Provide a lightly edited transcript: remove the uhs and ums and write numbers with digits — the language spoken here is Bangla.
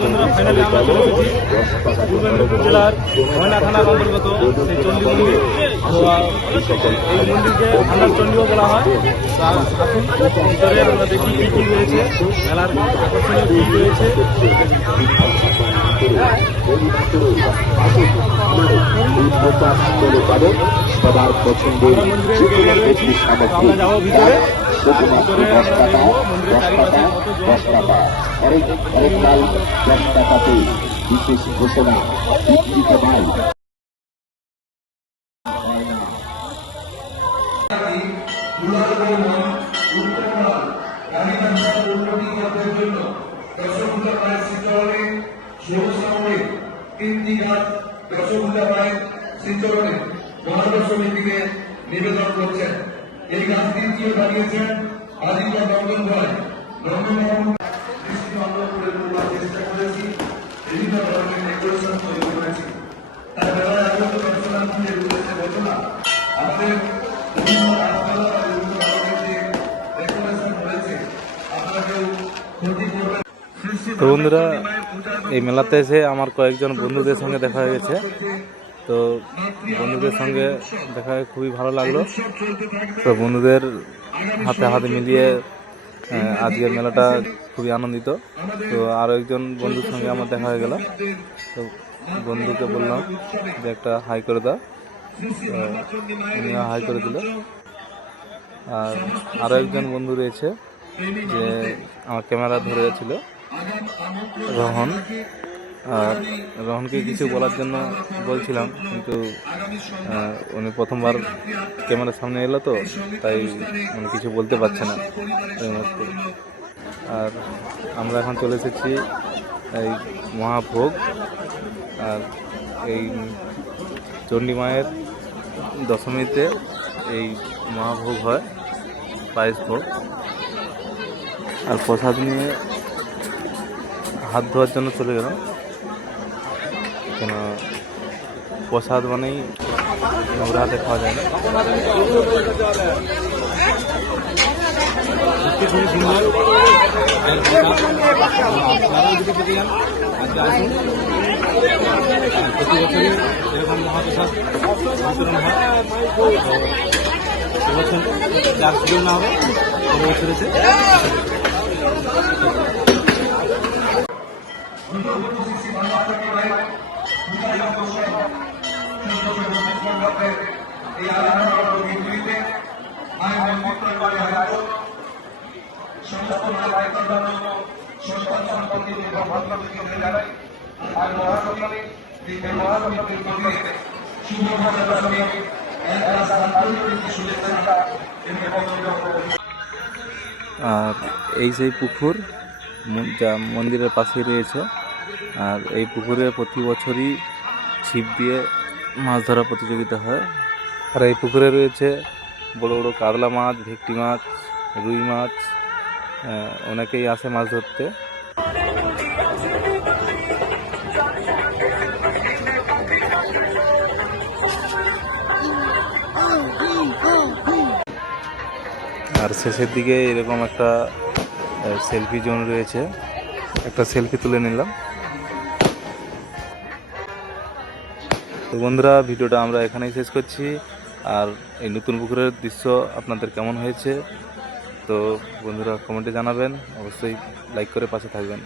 বন্ধুরা ফাইনালি আমরা চলে এসেছি পূর্ব মেদিনীপুর জেলার ময়না থানার অন্তর্গত সেই চণ্ডী মন্দির। তো এই মন্দিরকে ভান্ডার চণ্ডীও বলা হয়। তো আসুন ভিতরে আমরা দেখি কী কী রয়েছে, মেলার আকর্ষণীয় কী রয়েছে। সবার পছন্দের আমরা যাবো ভিতরে, শুধুমাত্র 10 টাকা, 10 টাকা, 10 টাকা, হরেক মাল 10 টাকাতে বিশেষ ঘোষণা বিকৃত মাল। সমিতিকে নিবেদন করছেন। এই গাছটি দাঁড়িয়েছেন আজীবন নন্দন ভাই। নন্দন চেষ্টা করেছি, বিভিন্ন ধরনের ডেকোরেশন তৈরি করেছি। তার বেলায় আমি তো পার্সোনাল উদ্দেশ্যে বলবো না, আমাদের বিভিন্ন গাছপালা বা বিভিন্ন ধরনের যে ডেকোরেশন হয়েছে আপনাকেও ক্ষতি করবে। তো বন্ধুরা, এই মেলাতে এসে আমার কয়েকজন বন্ধুদের সঙ্গে দেখা হয়ে গেছে। তো বন্ধুদের সঙ্গে দেখা হয়ে খুবই ভালো লাগলো। তো বন্ধুদের হাতে হাতে মিলিয়ে আজকের মেলাটা খুবই আনন্দিত। তো আরও একজন বন্ধুর সঙ্গে আমার দেখা হয়ে গেল। তো বন্ধুকে বললাম যে একটা হাই করে দাও, উনিও হাই করে দিল। আর আরও একজন বন্ধু রয়েছে যে আমার ক্যামেরা ধরেছিল, রোহন। আর রোহনকে কিছু বলার জন্য বলছিলাম, কিন্তু উনি প্রথমবার ক্যামেরার সামনে এলো, তো তাই উনি কিছু বলতে পারছে না এই মুহূর্তে। আর আমরা এখন চলে এসেছি এই মহাভোগ। আর এই চণ্ডী মায়ের দশমীতে এই মহাভোগ হয়, পায়েস ভোগ। আর প্রসাদ নিয়ে হাত ধোয়ার জন্য চলে গেলাম, কেন প্রসাদ মানেই নোংরা হাতে খাওয়া যায় না। প্রতি বছরই এরকম মহাপ্রসাদ বিতরণ হয়। এবছর যার সুযোগ না হবে পরের বছর এসে আর এই সেই পুকুর যা মন্দিরের পাশেই রয়েছে। আর এই পুকুরে প্রতি বছরই ছিপ দিয়ে মাছ ধরা প্রতিযোগিতা হয়। আর এই পুকুরে রয়েছে বড় বড় কাতলা মাছ, ভেটকি মাছ, রুই মাছ। অনেকেই আসে মাছ ধরতে। আর শেষের দিকে এরকম একটা সেলফি জোন রয়েছে, একটা সেলফি তুলে নিলাম। তো বন্ধুরা, ভিডিওটা আমরা এখানেই শেষ করছি। আর এই নতুন পুকুরের দৃশ্য আপনাদের কেমন হয়েছে তো বন্ধুরা কমেন্টে জানাবেন, অবশ্যই লাইক করে পাশে থাকবেন।